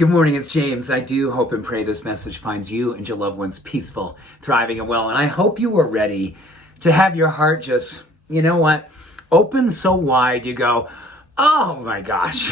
Good morning, it's James. I do hope and pray this message finds you and your loved ones peaceful, thriving, and well. And I hope you are ready to have your heart just, you know what, open so wide you go, oh my gosh.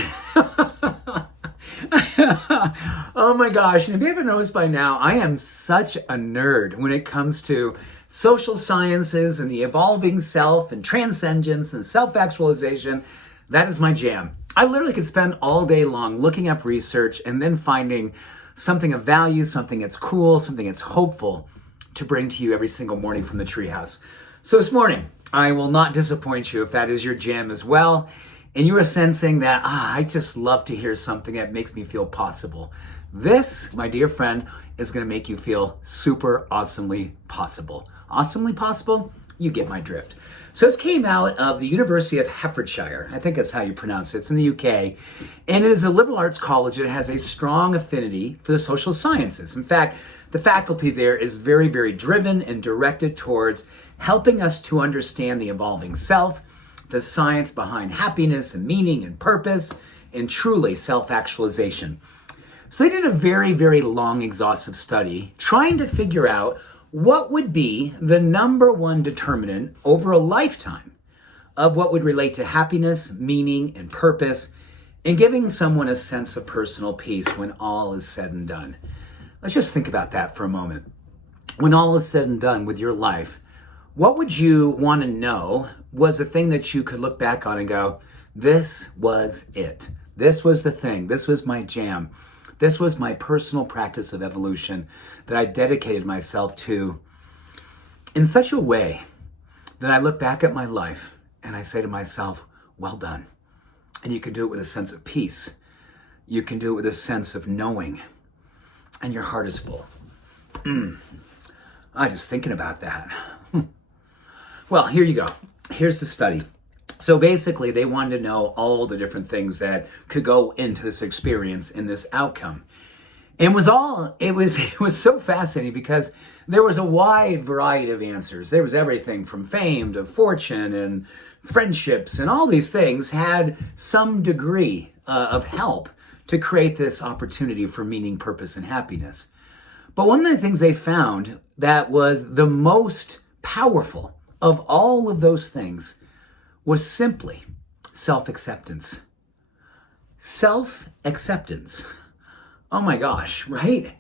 Oh my gosh. And if you haven't noticed by now, I am such a nerd when it comes to social sciences and the evolving self and transcendence and self-actualization. That is my jam. I literally could spend all day long looking up research and then finding something of value, something that's cool, something that's hopeful to bring to you every single morning from the treehouse. So this morning, I will not disappoint you if that is your jam as well. And you are sensing that, I just love to hear something that makes me feel possible. This, my dear friend, is going to make you feel super awesomely possible. Awesomely possible? You get my drift. So this came out of the University of Hertfordshire. I think that's how you pronounce it. It's in the UK. And it is a liberal arts college that has a strong affinity for the social sciences. In fact, the faculty there is very, very driven and directed towards helping us to understand the evolving self, the science behind happiness and meaning and purpose, and truly self-actualization. So they did a very, very long, exhaustive study trying to figure out what would be the number one determinant over a lifetime of what would relate to happiness, meaning, and purpose, and giving someone a sense of personal peace when all is said and done. Let's just think about that for a moment. When all is said and done with your life, what would you want to know was the thing that you could look back on and go, this was it. This was the thing. This was my jam. This was my personal practice of evolution that I dedicated myself to in such a way that I look back at my life and I say to myself, well done. And you can do it with a sense of peace. You can do it with a sense of knowing. And your heart is full. I'm just thinking about that. Well, here you go. Here's the study. So basically, they wanted to know all the different things that could go into this experience and this outcome. And it was so fascinating because there was a wide variety of answers. There was everything from fame to fortune and friendships, and all these things had some degree of help to create this opportunity for meaning, purpose, and happiness. But one of the things they found that was the most powerful of all of those things was simply self-acceptance. Self-acceptance. Oh my gosh, right?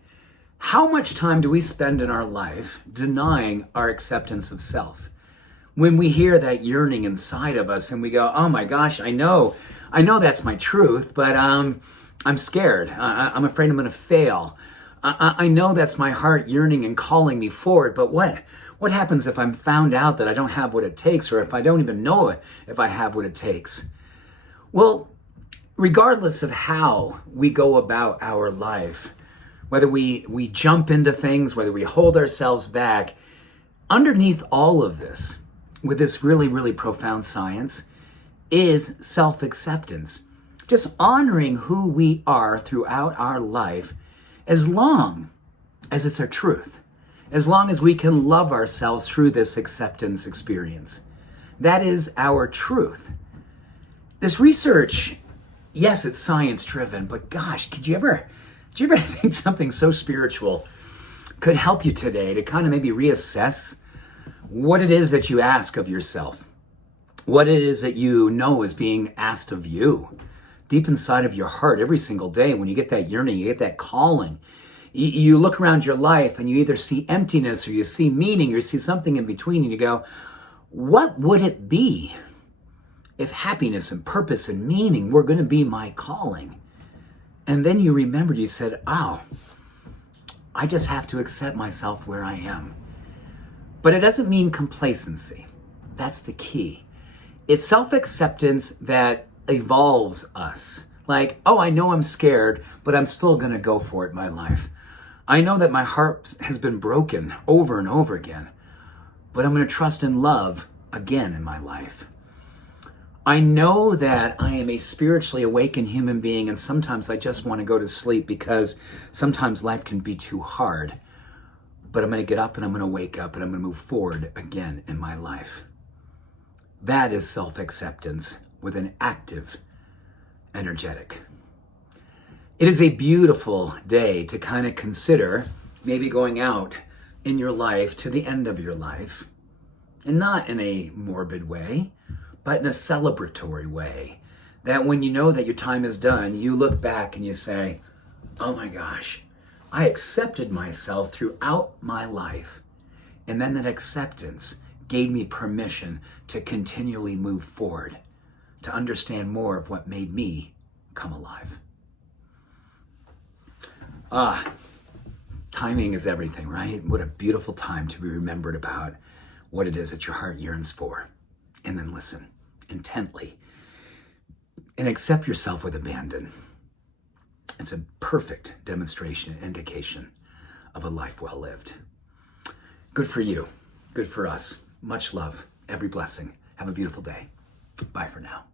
How much time do we spend in our life denying our acceptance of self? When we hear that yearning inside of us and we go, oh my gosh, I know that's my truth, but I'm scared. I'm afraid I'm going to fail. I know that's my heart yearning and calling me forward, but what happens if I'm found out that I don't have what it takes, or if I don't even know if I have what it takes? Well, regardless of how we go about our life, whether we jump into things, whether we hold ourselves back, underneath all of this, with this really, really profound science, is self-acceptance. Just honoring who we are throughout our life, as long as it's our truth. As long as we can love ourselves through this acceptance experience. That is our truth. This research, yes, it's science-driven, but gosh, did you ever think something so spiritual could help you today to kind of maybe reassess what it is that you ask of yourself? What it is that you know is being asked of you deep inside of your heart every single day when you get that yearning, you get that calling. You look around your life and you either see emptiness or you see meaning or you see something in between, and you go, what would it be if happiness and purpose and meaning were going to be my calling? And then you remembered, you said, oh, I just have to accept myself where I am. But it doesn't mean complacency. That's the key. It's self-acceptance that evolves us. Like, oh, I know I'm scared, but I'm still going to go for it in my life. I know that my heart has been broken over and over again, but I'm going to trust and love again in my life. I know that I am a spiritually awakened human being, and sometimes I just want to go to sleep because sometimes life can be too hard. But I'm going to get up and I'm going to wake up and I'm going to move forward again in my life. That is self-acceptance with an active energetic. It is a beautiful day to kind of consider maybe going out in your life to the end of your life, and not in a morbid way, but in a celebratory way. That when you know that your time is done, you look back and you say, oh my gosh, I accepted myself throughout my life. And then that acceptance gave me permission to continually move forward, to understand more of what made me come alive. Timing is everything, right? What a beautiful time to be remembered about what it is that your heart yearns for. And then listen intently and accept yourself with abandon. It's a perfect demonstration and indication of a life well lived. Good for you. Good for us. Much love. Every blessing. Have a beautiful day. Bye for now.